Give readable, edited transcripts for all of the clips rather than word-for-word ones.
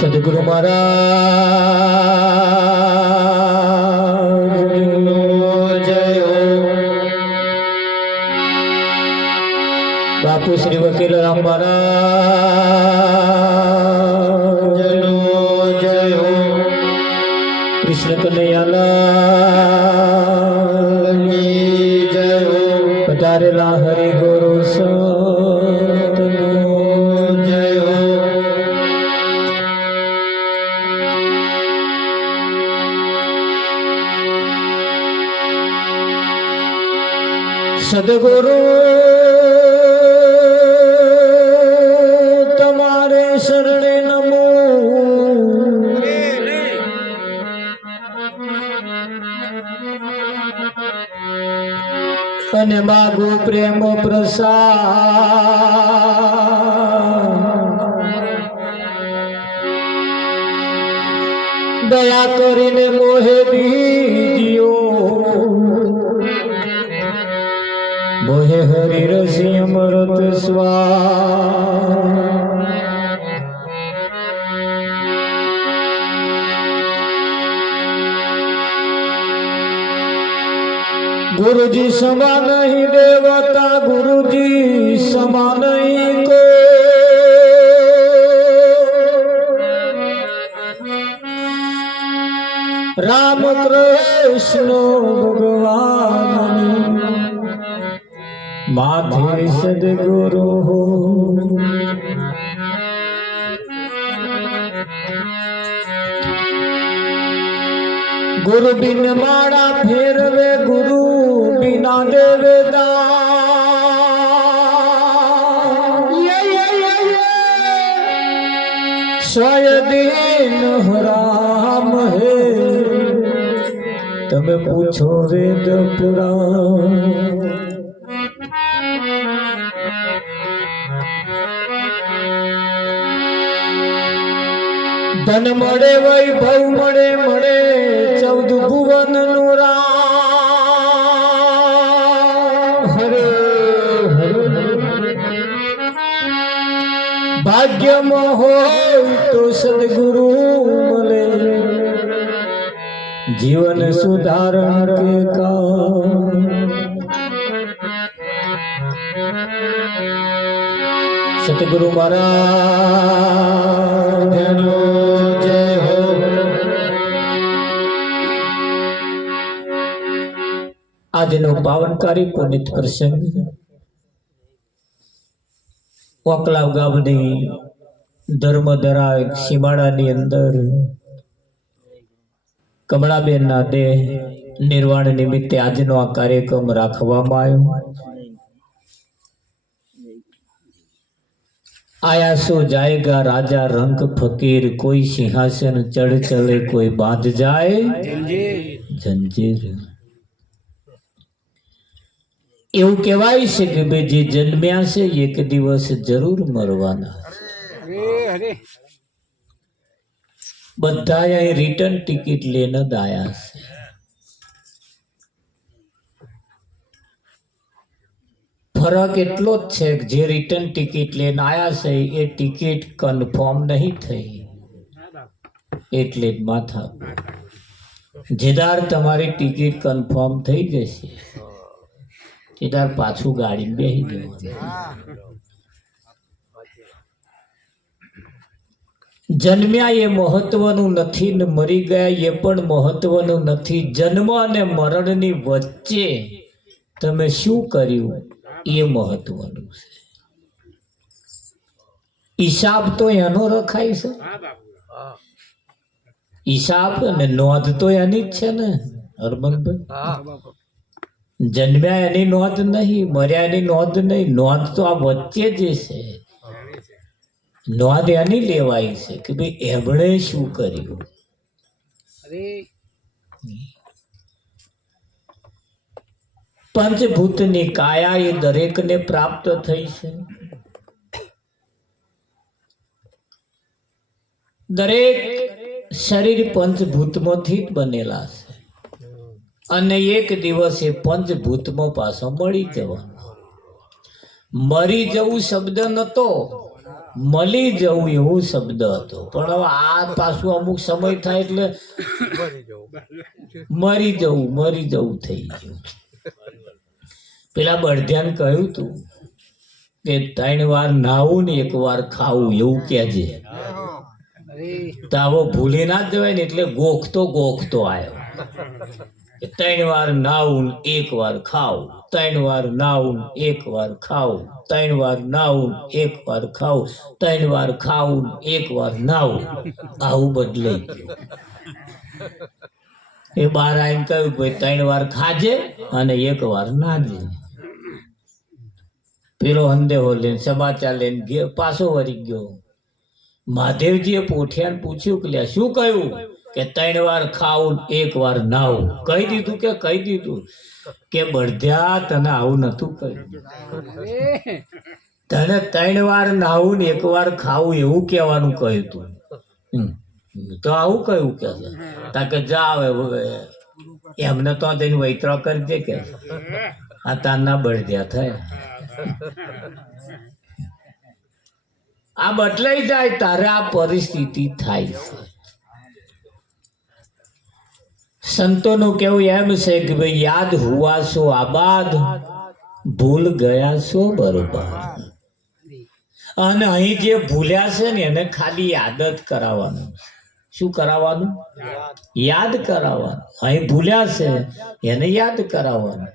સદગુરુ મહારાજનો જય હો। બાપુ શ્રી વકીલ રામ મહારાજનો જય હો। કૃષ્ણ કનૈયાલાલની જય હો। પધારેલા હરિ ગુરુ સંતનો જય હો। સદગુરુ તમારે શરણે નમો। અને માગો પ્રેમ પ્રસાદ। દયા કરીને મોહે દીજીઓ। મોહે હરિ રસી અમૃત સ્વાદ। गुरुजी समा नहीं देवता गुरुजी समा नहीं को। राम कृष्ण भगवान माथे सदगुरु हो। गुरु बिन माड़ा फेरवे गुरु बिना देवे स्वय दिन राम है। तब पूछो वेद पुराण। धन मळे वैभव मळे मळे 14 भुवन नु राम। हरे हरे भाग्य में होय तो सदगुरु मले। जीवन सुधारण के काम। सतगुरु महाराजनो जय हो। આજનો પાવનકારી પુનિત પ્રસંગ ઓકલાવ ગામની ધર્મધરા સીમાડાની અંદર કમળાબેનના દેહ નિર્વાણ નિમિત્તે આજનો આ કાર્યક્રમ રાખવામાં આવ્યો। आया सो जाएगा राजा रंग फकीर। कोई सिंहासन चढ़ चले कोई बांध जाए जंजीर। એવું કહેવાય છે કે ભાઈ જે જન્મ્યા છે એક દિવસ જરૂર મરવાના છે. બધા અહીં રિટર્ન ટિકિટ લઈને જ આયા છે. ફરક એટલો જ છે કે જે રિટર્ન ટિકિટ લઈને આયા છે એ ટિકિટ કન્ફર્મ નહીં થઈ એટલે જ માથા. જેદાર તમારી ટિકિટ કન્ફર્મ થઈ જશે તેદાર પાછું ગાડી બેસી જવાનું. જન્મ્યા એ મહત્વનું નથી ને મરી ગયા એ પણ મહત્વનું નથી. જન્મ અને મરણની વચ્ચે તમે શું કર્યું એ મહત્વનું છે. હિસાબ તો એનો રખાય છે. હિસાબ અને નોંધ તો એની જ છે ને હરમનભાઈ. જન્મ્યા એની નોંધ નહીં, મર્યા એની નોંધ નહીં. નોંધ તો આ વચ્ચે જ છે. નોંધ એની લેવાય છે કે ભાઈ એમણે શું કર્યું. પંચભૂતની કાયા એ દરેકને પ્રાપ્ત થઈ છે. દરેક શરીર પંચભૂતમાંથી જ બનેલા છે અને એક દિવસ એ પંચભૂતમાં પાછો મળી જવાનો. મરી જવું શબ્દ નતો, મળી જવું એવો શબ્દ હતો. પણ હવે આ પાછું અમુક સમય થાય એટલે મરી જવું થઈ ગયું. પેલા બળધ્યાન કહ્યું તું કે 3 વાર નાવું ને 1 વાર ખાવું એવું કહેજે. તો આવો ભૂલી ના જવાય ને એટલે ગોખતો આવ્યો. 3 વાર નાવું 1 વાર ખાવું, 3 વાર નાવું 1 વાર ખાવું, 3 વાર નાવું 1 વાર ખાવું, 3 વાર ખાવું 1 વાર નાવું. આવું બદલાઈ ગયું. એ બાર આવીને કહ્યું ભાઈ 3 વાર ખાજે અને 1 વાર નાજે. પેલો હંદેહો લઈને સમાચાર લઈને પાછો વળી ગયો. મહાદેવજીએ પોઠિયાને પૂછ્યું કે શું કહ્યું? કે 3 વાર ખાવું 1 વાર નાવું. કહી દીધું કે કહી દીધું કે બળધ્યા તને આવું નતું કહ્યું. તને 3 વાર નાવું ને 1 વાર ખાવું એવું કહેવાનું કહ્યું તું. તો આવું કહ્યું કે તાકે જા આવે એમને તો જઈને વૈતરો કરજે કે આ તારના બળધ્યા થયા. આ બદલાઈ જાય તારે આ પરિસ્થિતિ થાય છે. સંતોનું કેવું એમ છે કે ભાઈ યાદ હુઆ સો આબાદ, ભૂલ ગયા સો બરબાદ. અને અહીં જે ભૂલ્યા છે ને એને ખાલી યાદ જ કરાવવાનું. શું કરાવવાનું? યાદ કરાવવાનું. અહીં ભૂલ્યા છે એને યાદ કરાવવાનું.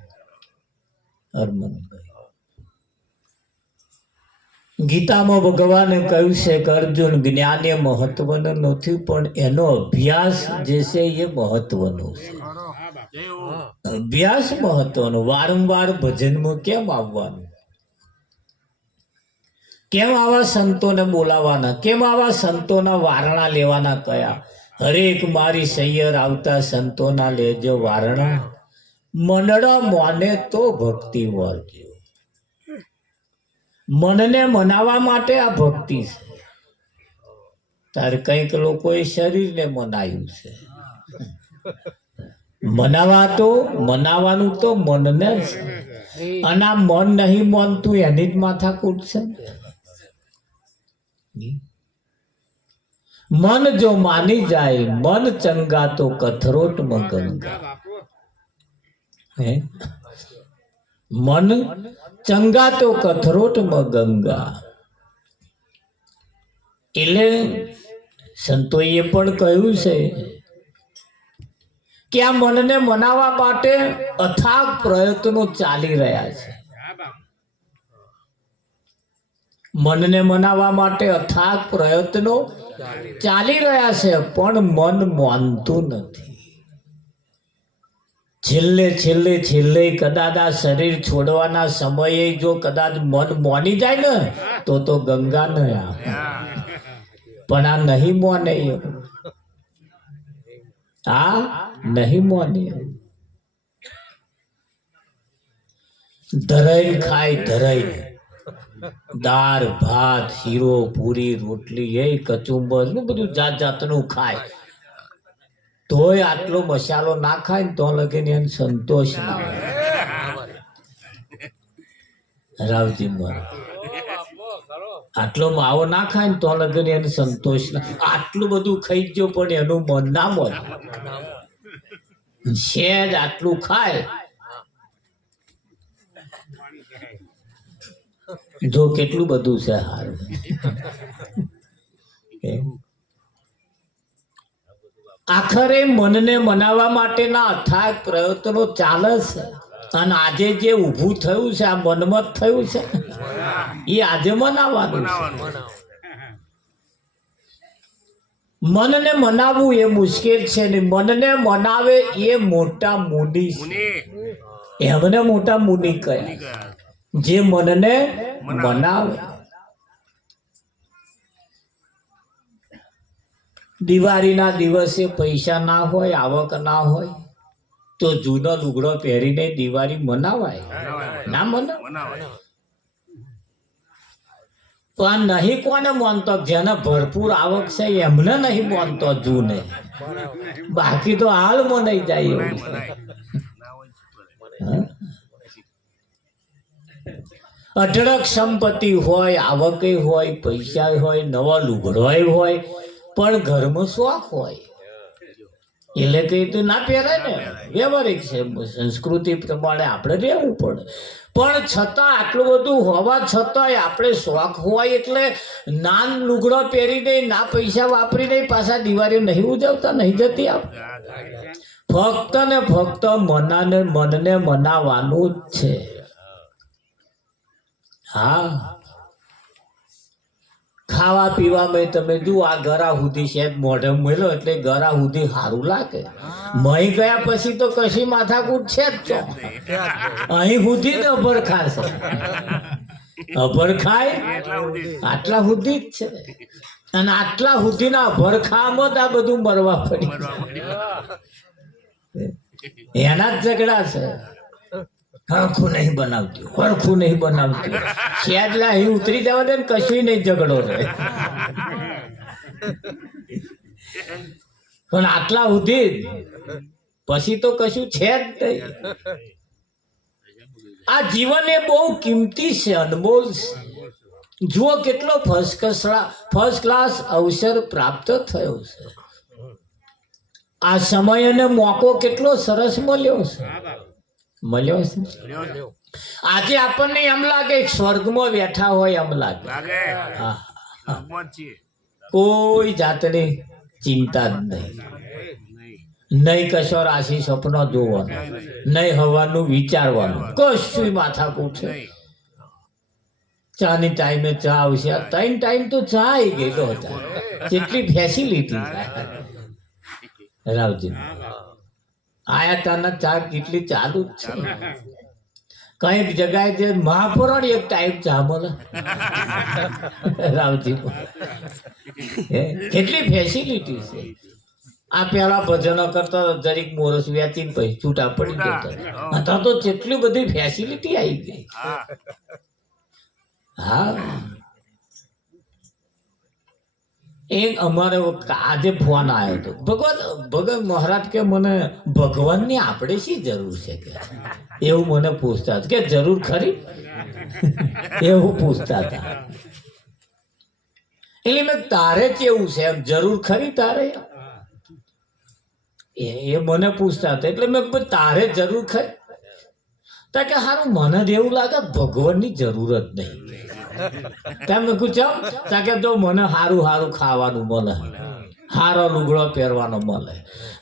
હરમનભાઈ ગીતામાં ભગવાને કહ્યું છે કે અર્જુન જ્ઞાન એ મહત્વનું નથી પણ એનો અભ્યાસ જે છે એ મહત્વનો છે. અભ્યાસ મહત્વનો. વારંવાર ભજનમાં કેમ આવવાનું? કેમ આવા સંતોને બોલાવાના? કેમ આવા સંતોના વારણા લેવાના? કયા? હરેક મારી સૈયર આવતા સંતોના લેજો વારણા. મનડા મોને તો ભક્તિ વર્ગ્યો. મનને મનાવવા માટે આ ભક્તિ છે. તારે કંઈક લોકોએ શરીરને મનાયું છે. મનાવાનું તો મનને છે. અને આ મન નહીં માનતું એની જ માથાકૂટ છે. મન જો માની જાય મન ચંગા તો કથરોટમાં ગંગા. મન ચંગા તો કથરોટમાં ગંગા. એટલે સંતોએ પણ કહ્યું છે કે આ મનને મનાવવા માટે અથાગ પ્રયત્નો ચાલી રહ્યા છે. મનને મનાવવા માટે અથાગ પ્રયત્નો ચાલી રહ્યા છે પણ મન માનતું નથી. છેલ્લે કદાચ આ શરીર છોડવાના સમયે જો કદાચ મન મોની જાય ને તો ગંગા ન આવે. પણ આ નહીં મોને. આ નહીં મોને. ધરાઈને ખાય, ધરાઈને દાળ ભાત શીરો પૂરી રોટલી એ કચુંબર ને બધું જાત જાતનું ખાય, તોય આટલો મસાલો ના ખાય ને તો લગીને એને સંતોષ ના હોય. રાવજી મહારાજ આટલો માવો ના ખાય ને તો લગીને એને સંતોષ ના. આટલું બધું ખાઈ ગયો પણ એનું મન ના મળે. શેજ આટલું ખાય, જો કેટલું બધું છે હારું. આખરે મનને મનાવવા માટેના અથાગ પ્રયત્નો ચાલે છે. અને આજે જે ઊભું થયું છે આ મનમાં જ થયું છે, એ આજે મનાવવાનું છે. મનને મનાવવું એ મુશ્કેલ છે ને મનને મનાવે એ મોટા મુનિ છે. એમને મોટા મુનિ કયા જે મનને મનાવે. દિવાળીના દિવસે પૈસા ના હોય, આવક ના હોય તો જૂનો લુગડો પહેરીને દિવાળી મનાવાય? ના મનાવાય. પણ નહીં કોને માનતો? જેને ભરપૂર આવક છે એમને નહીં માનતો જૂને, બાકી તો હાલ મનાઈ જાય એવું છે. અઢળક સંપત્તિ હોય, આવક હોય, પૈસા હોય, નવા લુગડોય હોય, પણ ઘરમાં શોખ હોય એટલે કઈ તો ના પહેરાય ને. વ્યવહારિક છે, સંસ્કૃતિ પ્રમાણે આપણે રહેવું પડે. પણ છતાં આટલું બધું હોવા છતાંય આપણે શોખ હોય એટલે નાન લુગડો પહેરી દઈ, ના પૈસા વાપરી દઈ, પાછા દિવાળી નહીં ઉજવતા, નહીં જતી આપ. ફક્ત ને ફક્ત મનને મનાવવાનું જ છે. હા, ખાવા પીવામાં તમે જુઓ, આ ગરા સુધી છે મોઢે મળ્યો એટલે ગરા સુધી સારું લાગે. મહી ગયા પછી તો કશી માથાકૂટ છે જ તો. અહીં સુધી જ અભર ખાશે, અભર ખાય આટલા સુધી જ છે. અને આટલા સુધીના અભર ખાવામાં જ આ બધું મરવા પડી, એના જ ઝઘડા છે. હરખું નહીં બનાવતી, હરખું નહીં બનાવતી, શેડલા અહીં ઉતરી જવા દે ને કશું નહીં ઝઘડો રહે. પણ આટલા સુધી પછી તો કશું છે જ નહીં. આ જીવન એ બહુ કિંમતી છે, અનમોલ છે. જુઓ કેટલો ફર્સ્ટ ક્લાસ અવસર પ્રાપ્ત થયો છે. આ સમય અને મોકો કેટલો સરસ મળ્યો છે. આજે આપણને એમ લાગે સ્વર્ગમાં બેઠા હોય એમ લાગે. કોઈ જાતની ચિંતા જ નહીં, નહીં કશો રાશિ સપનો જોવાનો, નહીં હવાનું વિચારવાનું, કશું માથાકૂટ છે. ચાની ટાઈમે ચા આવશે, 3 ટાઈમ તો ચા આવી ગયેલો હતા. કેટલી ફેસિલિટી રાવજી આયા તાના ચા કેટલી ચાલુ જ છે. કઈક જગ્યાએ જે મહાપુરાણ એક ટાઈમ ચા મળે રાવજી, કેટલી ફેસિલિટી છે. આ પેલા ભજનો કરતા જરીક મોરસ વેચીને પછી છૂટા પડી જતા, અત્યારે તો કેટલી બધી ફેસિલિટી આવી ગઈ. હા, એક અમારે આજે ફોન આવ્યો હતો, ભગત મહારાજ કે મને ભગવાનની આપણે શી જરૂર છે કે એવું મને પૂછતા હતા. કે જરૂર ખરી એવું પૂછતા હતા. એટલે મેં તારે કેવું છે એમ, જરૂર ખરી તારે એ મને પૂછતા હતા. એટલે મેં તારે જરૂર ખરી? તો કે સારું, મને જ એવું લાગે ભગવાનની જરૂર જ નહીં. તમે પૂછો કે તો મને સારું સારું ખાવાનું મળે, સારો લુગડો પહેરવાનો મળે,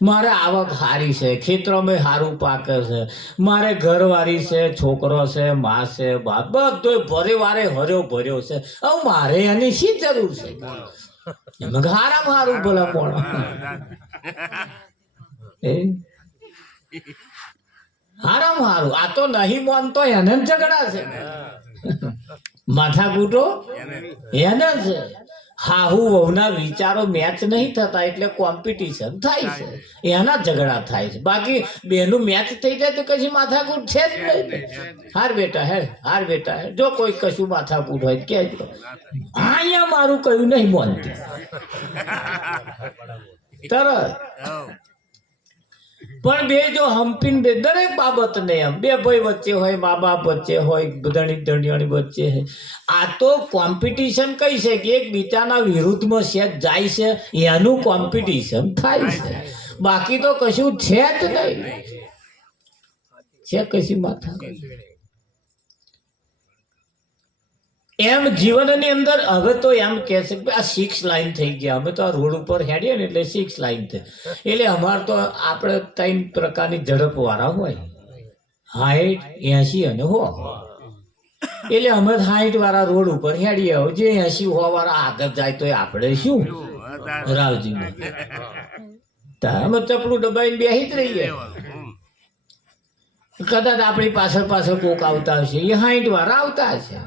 મારે આવક સારી છે, ખેતરોમાં સારું પાકે છે, મારે ઘરવાળી છે, છોકરો છે, માં છે, બાપ બધો પરિવારે હર્યો ભર્યો છે, હવે મારે એની શી જરૂર છે? હારામ સારું ભલા પણ હારામ સારું. આ તો નહીં માનતો એને ઝઘડા છે, માથાકૂટો એને છે. હાહુ વહુના વિચારો મેચ નહીં થતા એટલે કોમ્પિટિશન થાય છે, એના ઝઘડા થાય છે. બાકી બેનું મેચ થઈ જાય તો કશી માથાકૂટ છે જ નહીં. હાર બેટા હે જો કોઈ કશું માથાકૂટ હોય તો કહેજો. અહીંયા મારું કયું નહીં માનતી તરત. પણ બે જો હંપીને બે દરેક બાબત ને એમ બે ભાઈ વચ્ચે હોય, મા બાપ વચ્ચે હોય, ધણી ધણીયાણી વચ્ચે હોય, આ તો કોમ્પિટિશન કઈ છે કે એક બીજાના વિરુદ્ધમાં સેજ જાય છે, એનું કોમ્પિટિશન થાય છે. બાકી તો કશું છે જ નહીં. છે કશી માથા એમ જીવનની અંદર. હવે તો એમ કે છે કે આ 6 લાઈન થઈ ગયા. અમે તો આ રોડ ઉપર હેડીએ ને એટલે 6 લાઈન થઈ. એટલે અમારે તો આપણે 3 પ્રકારની ઝડપ વાળા હોય, 60, 80 અને 100. એટલે અમે 60 વાળા રોડ ઉપર હેડીએ. જે 80 વાળા આગળ જાય તો આપણે શું રાવજી અમે ચપલું દબાઈને બેસી જ રહીએ. કદાચ આપણી પાછળ કોક આવતા હશે, એ 60 વાળા આવતા હશે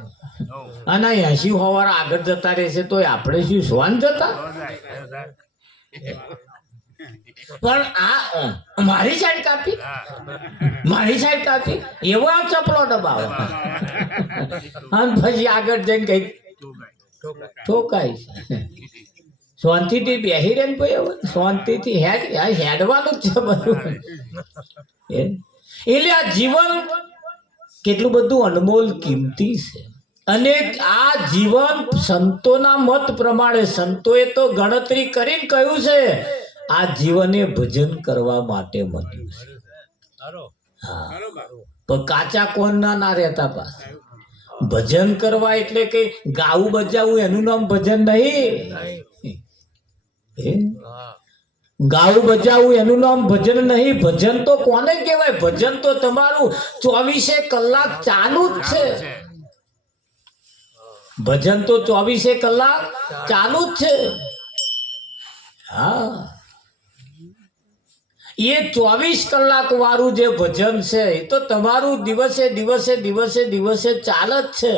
અને 80 વાળા આગળ જતા રહેશે તો આપણે શું શ્વાન જતા. પણ આ મારી સાઈડ કાપી એવો ચપલો દબાવે અને પછી આગળ જઈને કઈ ઠોકાય છે. શાંતિથી બેસી રહે ને ભાઈ, શાંતિથી હેડવાનું જ છે બધું. એટલે આ જીવન કેટલું બધું અનમોલ કિંમતી છે. અને આ જીવન સંતોના મત પ્રમાણે સંતોએ તો ગણતરી કરીને કહ્યું છે આ જીવને ભજન કરવા માટે મળ્યું છે. હા, પણ કાચા કોણના ના રહેતા પાસે ભજન કરવા એટલે કે ગાવું બજાવું એનું નામ ભજન નહીં. ગાવું બજાવું એનું નામ ભજન નહીં. ભજન તો કોને કહેવાય? ભજન તો તમારું 24 કલાક ચાલુ જ છે. ભજન તો 24 કલાક ચાલુ જ છે. હા, એ 24 કલાક વાળું જે ભજન છે એ તો તમારું દિવસે ચાલે જ છે.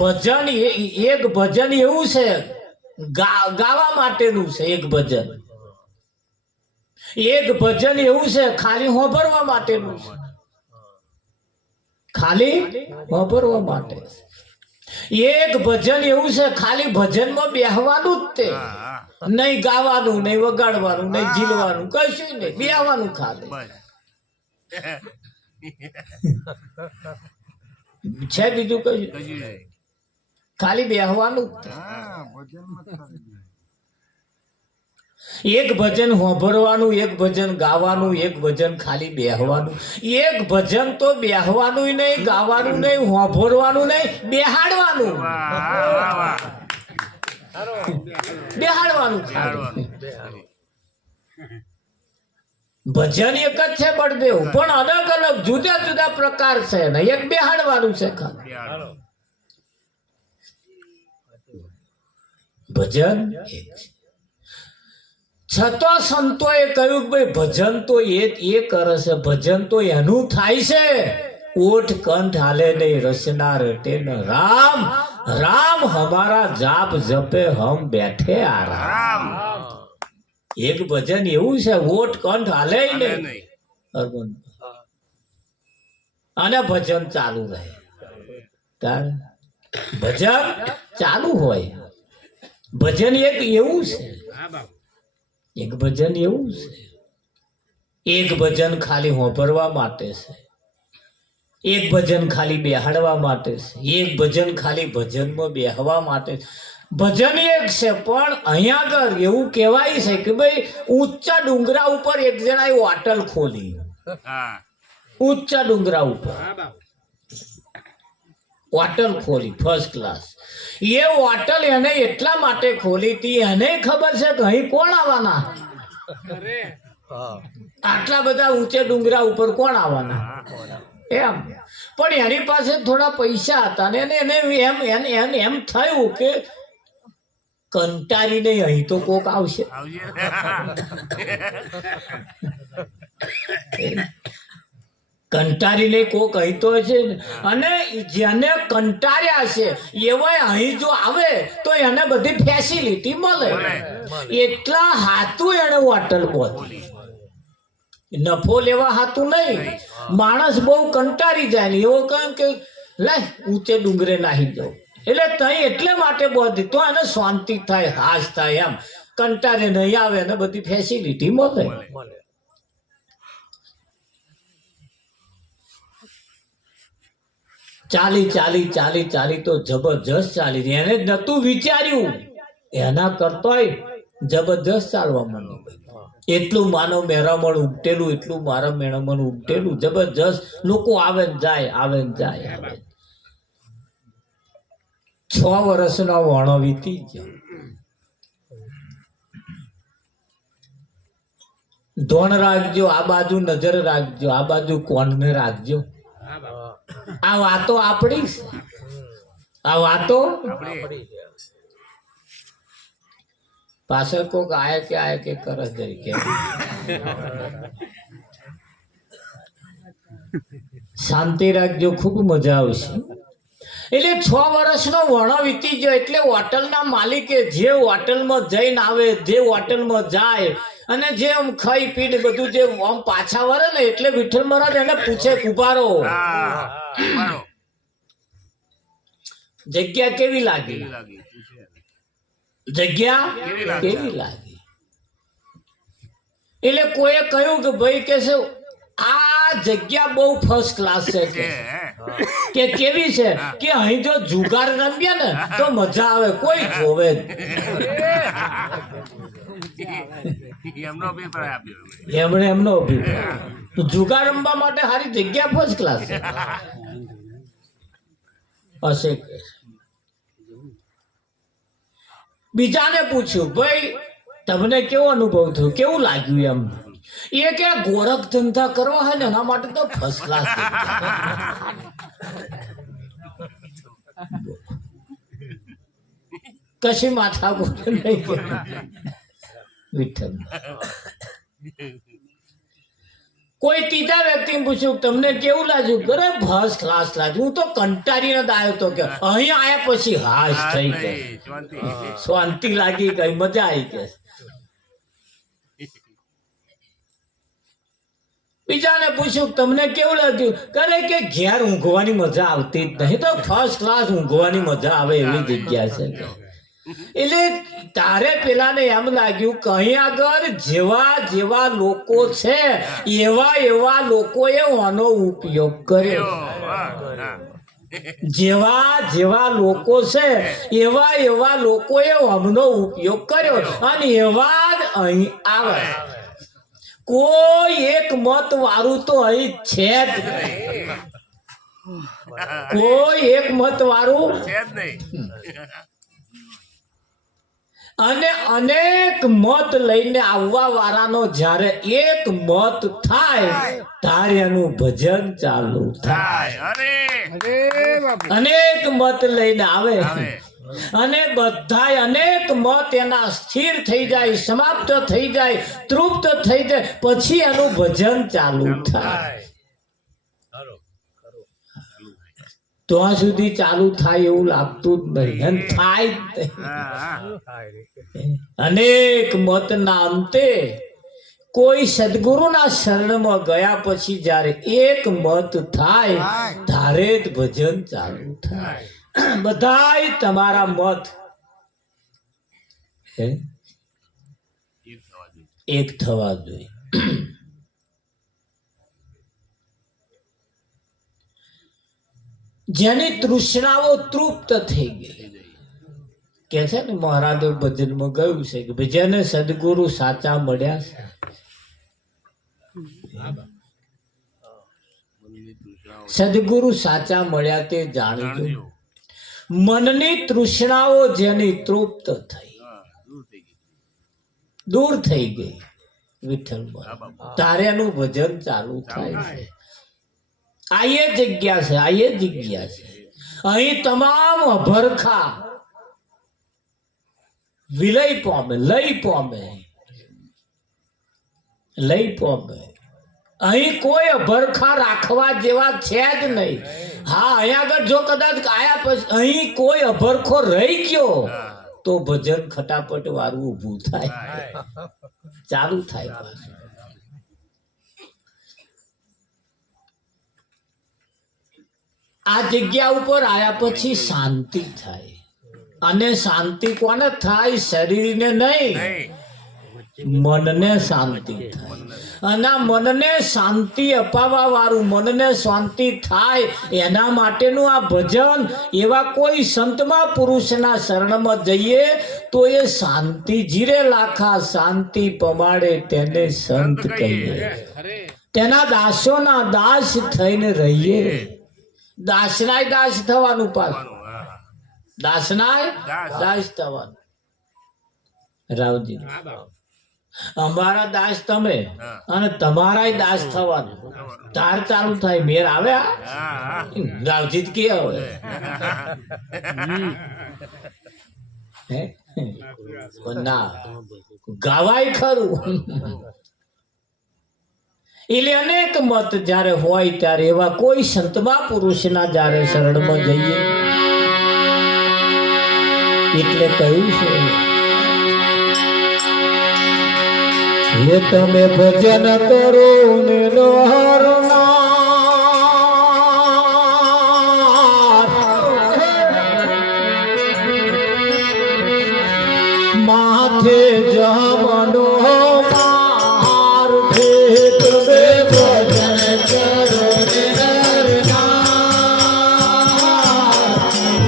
ભજન એક ભજન એવું છે ગાવા માટેનું છે. એક ભજન એવું છે ખાલી હોભરવા માટેનું છે. ખાલી હોભરવા માટે. એક ભજન એવું છે ખાલી ભજનમાં બેહવાનું જ તે, નહીં ગાવાનું, નહીં વગાડવાનું, નહીં ઝીલવાનું, કશું નહીં, બેહવાનું ખાલી છે. બીજું કશું ખાલી બેહવાનું જ. એક ભજન હોભરવાનું, એક ભજન ગાવાનું, એક ભજન ખાલી બેહવાનું. એક ભજન તો બેહવાનું નહીં, ગાવાનું નહીં, હોભરવાનું નહીં, બેહાડવાનું. ભજન એક જ છે બળદેવ, પણ અલગ અલગ જુદા જુદા પ્રકાર છે ને. એક બેહાડવાનું છે ખાલી. ભજન એક છે. છતાં સંતોએ કહ્યું કે ભાઈ ભજન તો એ કરે છે. ભજન તો એનું થાય છે ઓઠ કંઠ હાલે નહીં, રસના રટે ન રામ. રામ હમારા જાપ જપે હમ બેઠે આરામ. એક ભજન એવું છે ઓઠ કંઠ હાલે નહીં અને ભજન ચાલુ રહે. ભજન ચાલુ હોય. ભજન એક એવું છે. એક ભજન એવું છે. એક ભજન ખાલી હોભરવા માટે છે. એક ભજન ખાલી બેહાડવા માટે છે. એક ભજન ખાલી ભજનમાં બેહવા માટે. ભજન એક છે પણ અહીંયા આગળ એવું કહેવાય છે કે ભાઈ ઊંચા ડુંગરા ઉપર એક જણાએ હોટલ ખોલી. ઊંચા ડુંગરા ઉપર હોટલ ખોલી ફર્સ્ટ ક્લાસ. એ હોટલ એને એટલા માટે ખોલી હતી, એને ખબર છે કે અહીં કોણ આવવાના, આટલા બધા ઊંચે ડુંગરા ઉપર કોણ આવવાના એમ. પણ એની પાસે થોડા પૈસા હતા ને એને એમ થયું કે કંટાળી નહીં, અહીં તો કોક આવશે. કંટારીને કોક અહીં તો છે ને. અને જેને કંટાળ્યા છે એવાય અહીં જો આવે તો એને બધી ફેસિલિટી મળે. એટલા હાથું એને હોટલ પહોંચી નફો લેવા હાથું નહીં. માણસ બહુ કંટાળી જાય ને એવો કહે કે લે ઊંચે ડુંગરે નાહી જાઉં એટલે તઈ એટલે માટે બધી તો એને શાંતિ થાય હાશ થાય એમ. કંટાળે નહીં આવે એને બધી ફેસિલિટી મળે. ચાલી તો જબરજસ્ત ચાલી રહી. એને નતું વિચાર્યું એના કરતોય જબરજસ્ત ચાલવા માંડ્યું. એટલું માનવ મેરામણ ઉમટેલું, એટલું મારા મેરામણ ઉમટેલું જબરજસ્ત. લોકો આવે ને જાય, આવે ને જાય, આવે. 6 વર્ષનો વણો વીતી ગયો. ધોન રાખજો, આ બાજુ નજર રાખજો, આ બાજુ કોણને રાખજો. આ વાતો આપણી છે, આ વાતો પાછળ કોક આય કે કરે તરીકે શાંતિ રાખજો, ખૂબ મજા આવશે. એટલે 6 વર્ષનો વણો વીતી ગયો. એટલે હોટલના માલિકે જે હોટલમાં જઈને આવે, જે હોટલમાં જાય અને જે આમ ખાઈ પીને બધું જે આમ પાછા વળે ને એટલે વિઠ્ઠલ મહારાજ એને પૂછે કુભારો જગ્યા કેવી લાગી, જગ્યા કેવી લાગી. એટલે કોઈએ કહ્યું કે ભાઈ કે છે આ જગ્યા બહુ ફર્સ્ટ ક્લાસ છે. કે કેવી છે કે અહીં જો જુગાર રમીએ ને તો મજા આવે, કોઈ જોવે જ. એમણે એમનો અભિપ્રાય જુગાર રમવા માટે સારી જગ્યા ફર્સ્ટ ક્લાસ છે હશે. બીજાને પૂછ્યું ભાઈ તમને કેવો અનુભવ થયો, કેવું લાગ્યું એમ. એ કે ગોરખ ધંધા કરવા હોય ને એના માટે તો ફર્સ્ટ ક્લાસ. કશી માથા બોલે નહીં વિઠ્ઠલ. કોઈ ત્રીજા વ્યક્તિને પૂછ્યું તમને કેવું લાગ્યું, અરે ફર્સ્ટ ક્લાસ લાગ્યું, હું તો કંટાળીને આવ્યો તો કે અહીં આયા પછી હાશ થઈ ગઈ, શાંતિ લાગી ગઈ, મજા આવી ગઈ. બીજાને પૂછ્યું તમને કેવું લાગ્યું, કરે કે ઘેર ઊંઘવાની મજા આવતી જ નહીં, તો ફર્સ્ટ ક્લાસ ઊંઘવાની મજા આવે એવી જગ્યા છે. એટલે તારે પેલાને એમ લાગ્યું કે અહીં આગળ જેવા જેવા લોકો છે એવા એવા લોકોએ આનો ઉપયોગ કર્યો. જેવા જેવા લોકો છે એવા એવા લોકોએ આમનો ઉપયોગ કર્યો અને એવા જ અહીં આવે. કોઈ એક મત વાળું તો અહીં છે જ નહીં. કોઈ એક મત વાળું છે જ નહીં. અને અનેક મત લઈને આવવા વાળાનો જ્યારે એક મત થાય ત્યારે એનું ભજન ચાલુ થાય. અનેક મત લઈને આવે અને બધાય અનેક મત એના સ્થિર થઈ જાય, સમાપ્ત થઈ જાય, તૃપ્ત થઈ જાય, પછી એનું ભજન ચાલુ થાય. ત્યાં સુધી ચાલુ થાય એવું લાગતું જ નહીં, થાય જ નહીં. અનેક મતના અંતે કોઈ સદગુરુના શરણમાં ગયા પછી જ્યારે એક મત થાય ત્યારે જ ભજન ચાલુ થાય. બધાય તમારા મત એક થવા જોઈએ. જેની તૃષ્ણાઓ તૃપ્ત થઈ ગઈ કે છે ને મહારાજે ભજનમાં ગયું છે કે જેને સદગુરુ સાચા મળ્યા છે સદગુરુ સાચા મળ્યા તે જાણજો. મનની તૃષ્ણાઓ જેની તૃપ્ત થઈ દૂર થઈ ગઈ વિઠ્ઠલ તારે એનું ભજન ચાલુ થાય છે. આ એ જગ્યા છે, આ એ જગ્યા છે. અહીં તમામ ભરખા વિલય પામે, લય પામે, લય પામે. અહીં કોઈ અભરખા રાખવા જેવા છે જ નહીં. હા, અહીંયા આગળ જો કદાચ આયા પછી અહીં કોઈ અભરખો રહી ગયો તો ભજન ખટાપટ વાળું ઊભું થાય, ચાલુ થાય પાછું. આ જગ્યા ઉપર આયા પછી શાંતિ થાય. અને શાંતિ કોને થાય? શરીરને નહીં, મનને શાંતિ થાય. અને મનને શાંતિ અપાવવા વાળું, મનને શાંતિ થાય એના માટેનું આ ભજન. એવા કોઈ સંતમાં પુરુષના શરણમાં જઈએ તો એ શાંતિ જીરે લાખા, શાંતિ પમાડે તેને સંત કહીએ. તેના દાસોના દાસ થઈને રહીએ. દાસનાય દાસ થવાનું, પાછું દાસનાય દાસ થવાનું. રાવજી, અમારા દાસ તમે અને તમારાય દાસ થવાનું. તાર ચાલુ થાય, મેર આવે. રાવજી કે હવે ના ગાવાય ખરું. એટલે અનેક મત જ્યારે હોય ત્યારે એવા કોઈ સંતમાં પુરુષના જ્યારે શરણમાં જઈએ એટલે કહ્યું છે, એ તમે ભજન કરો ને માથે જમનો માર ભેટ બે ભજન કરો ને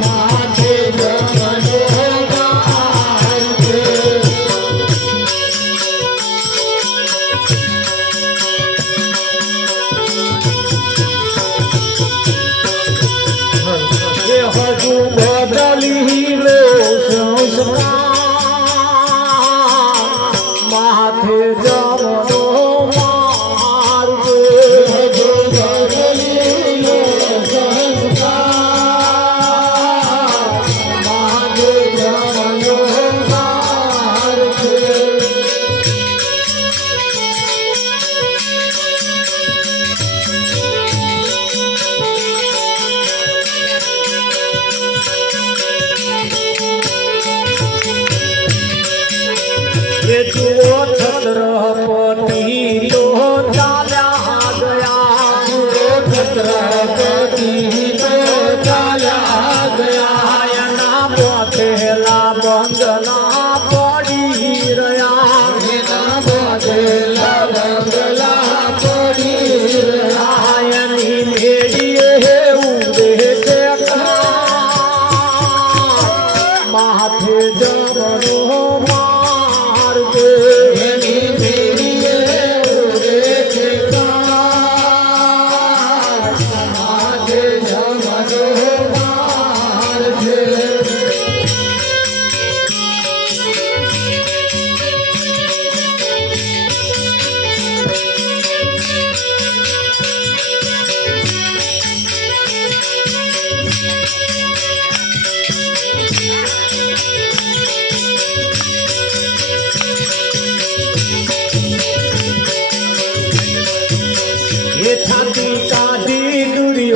માથે જમનો માર ભેટ. હજુ બદલી લો સંસ્કાર, માથે જમનો માર ભેટ. હજુ બદલી લો સંસ્કાર, માથે જમનો માર ભેટ. ये जुओ छत्रपति तो चाल्या गया, जुओ छत्रपति तो चाल्या गया. एना बधेला बंगला पड़ी रहा, एना बधेला बंगला पड़ी रहा. एनी भेड़िए उड़े के माथे जमनो मार दे. एनी भेड़िए उड़े के माथे जमनो मार दे. ये छाती काढ़ी दुरी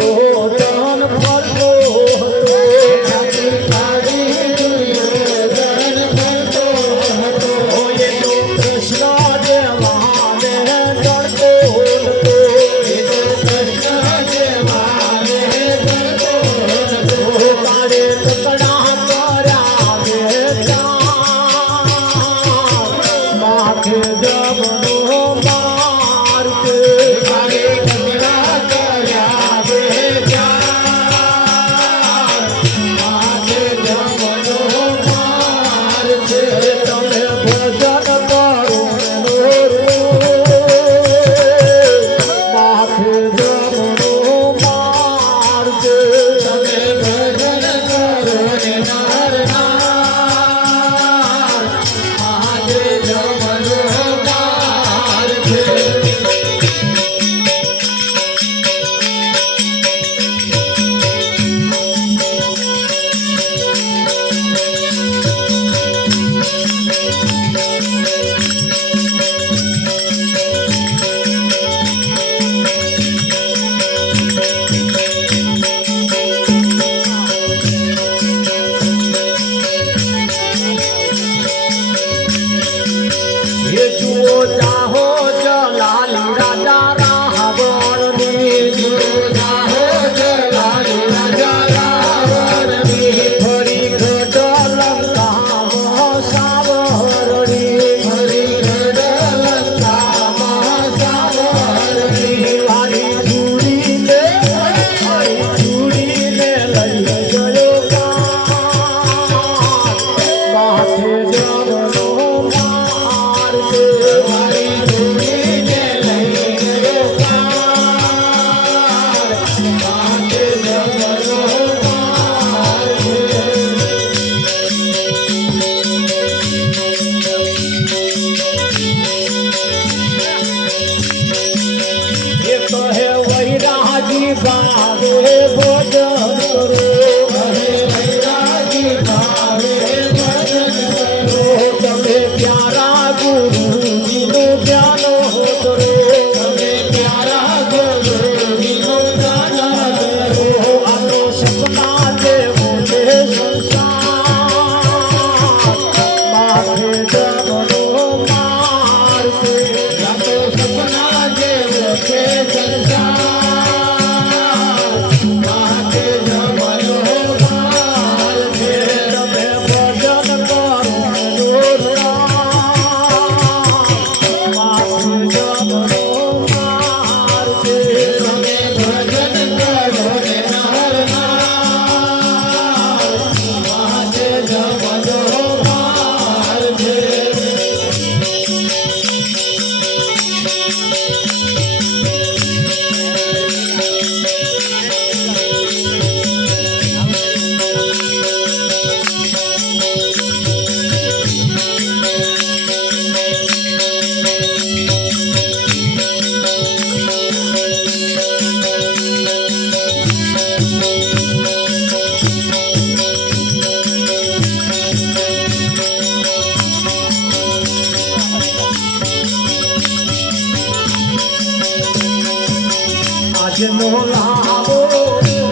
આજનો લાવો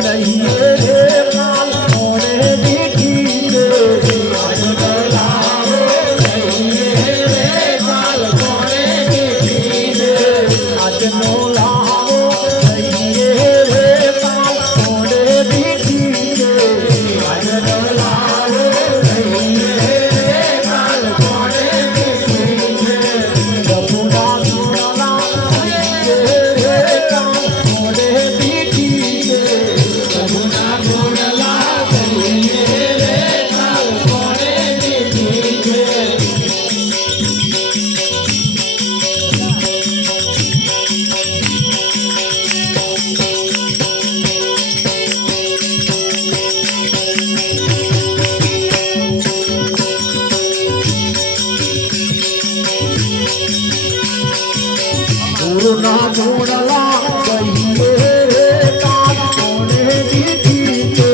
લઈએ રે કાલ મોડે દીઠી રે આજનો લાવો લઈએ રે કાલ મોડે દીઠી રે આજનો લાવો લઈએ રે કાલ મોડે દીઠી રે આજનો લાવો લઈએ રે કાલ મોડે દીઠી રે બપુડા સોના લઈએ રે કાલ મોડે દીઠી રે બપુડા સોના લઈએ રે કાલ મોડે દીઠી રે પૂર્ણા ગુણલા કહીએ રે કાલ મોડે દીઠી રે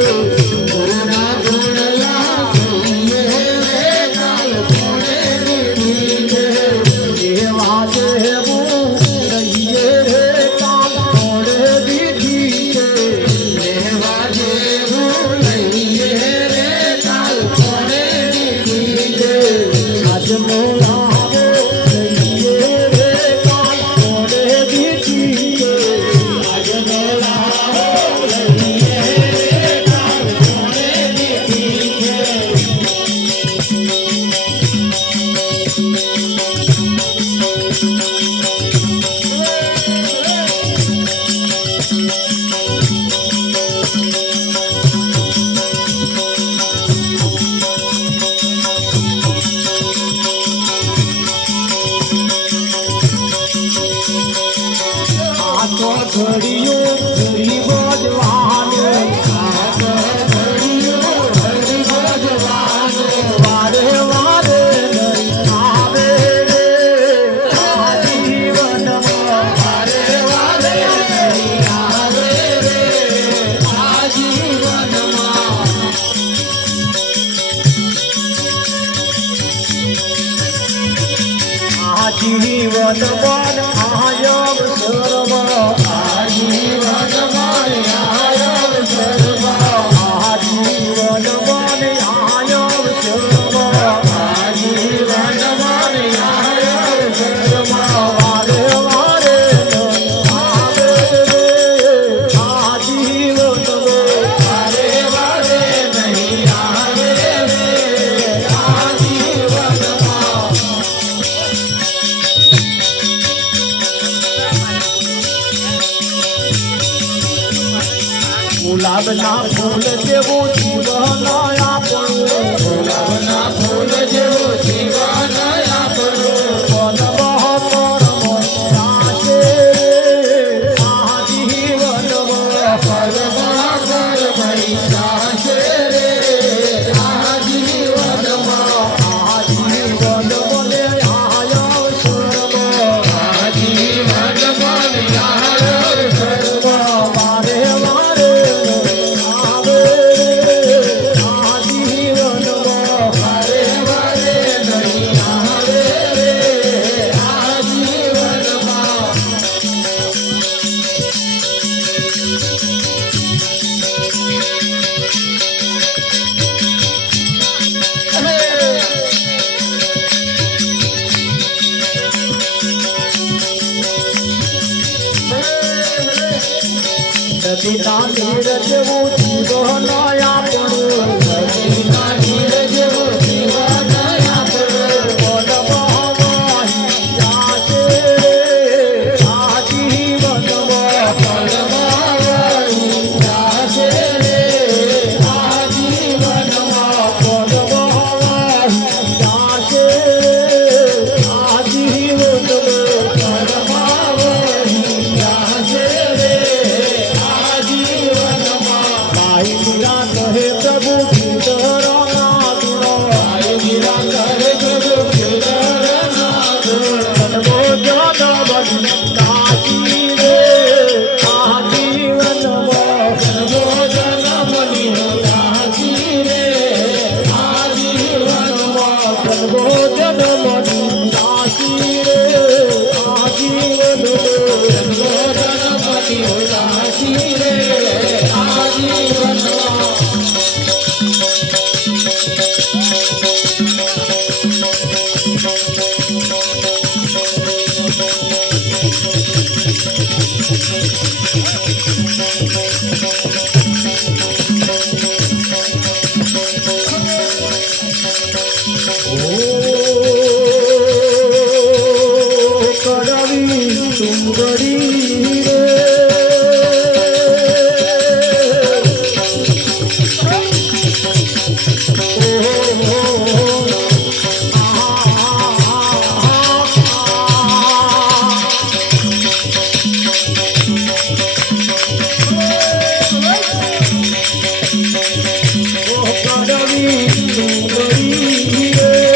પૂર્ણા ગુણલા કહીએ રે કાલ મોડે દીઠી રે જેવા જેવું કહીએ રે કાલ મોડે દીઠી રે જેવા જેવું લઈએ રે કાલ મોડે દીઠી રે આજનો લાવો લઈએ રે કાલ મોડે દીઠી રે આજનો લાવો લઈએ રે કાલ મોડે દીઠી રે આ તો ઘડીઓ ઘડી ભજવાનો આ તો ઘડીઓ ઘડી ભજવાનો વારે વારે નહીં આવે રે આ જીવનમાં વારે વારે નહીં આવે રે આ જીવનમાં આજીવન બન આયબ સર્વ આજીવન બન આયબ સર્વ આજીવન બન આયબ સર્વ આજીવન બન આયબ સર્વ વારે વારે આવે રે આજીવન વારે વારે નહીં આવે રે આજીવનમાં ગુલાબના ફૂલ જેવું જીવન આપણું ગુલાબના ફૂલ જેવું જીવન આપણું મન બહતર મનાશે આ જીવન ફળ બહતર મૈસાશે રે આ જીવનમાં આ જીવન બને આયવ સર્વ આ જીવન બને આયવ સર્વ વારે વારે આવે આ જીવનમાં વારે વારે નહીં આવે રે આ જીવનમાં નદીના નીર જેવું જીવન આપણું નદીના નીર જેવું જીવન આપણું મન બહવાહી જાશે આ જીવનમાં મન બહવાહી જાશે રે આ જીવનમાં મન બહવાહી જાશે આ જીવનમાં મન બહવાહી જાશે રે આ જીવનમાં ભાઈ મીરા કહે પ્રભુ કરવી સુંદરી રે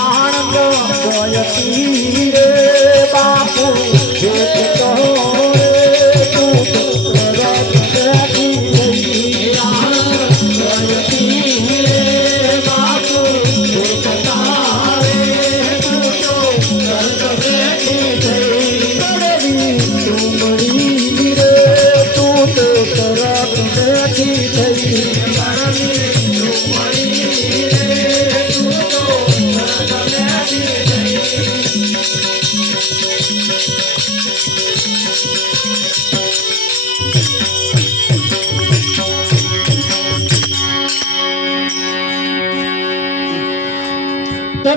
આનંદ ગયતી રે બાપુ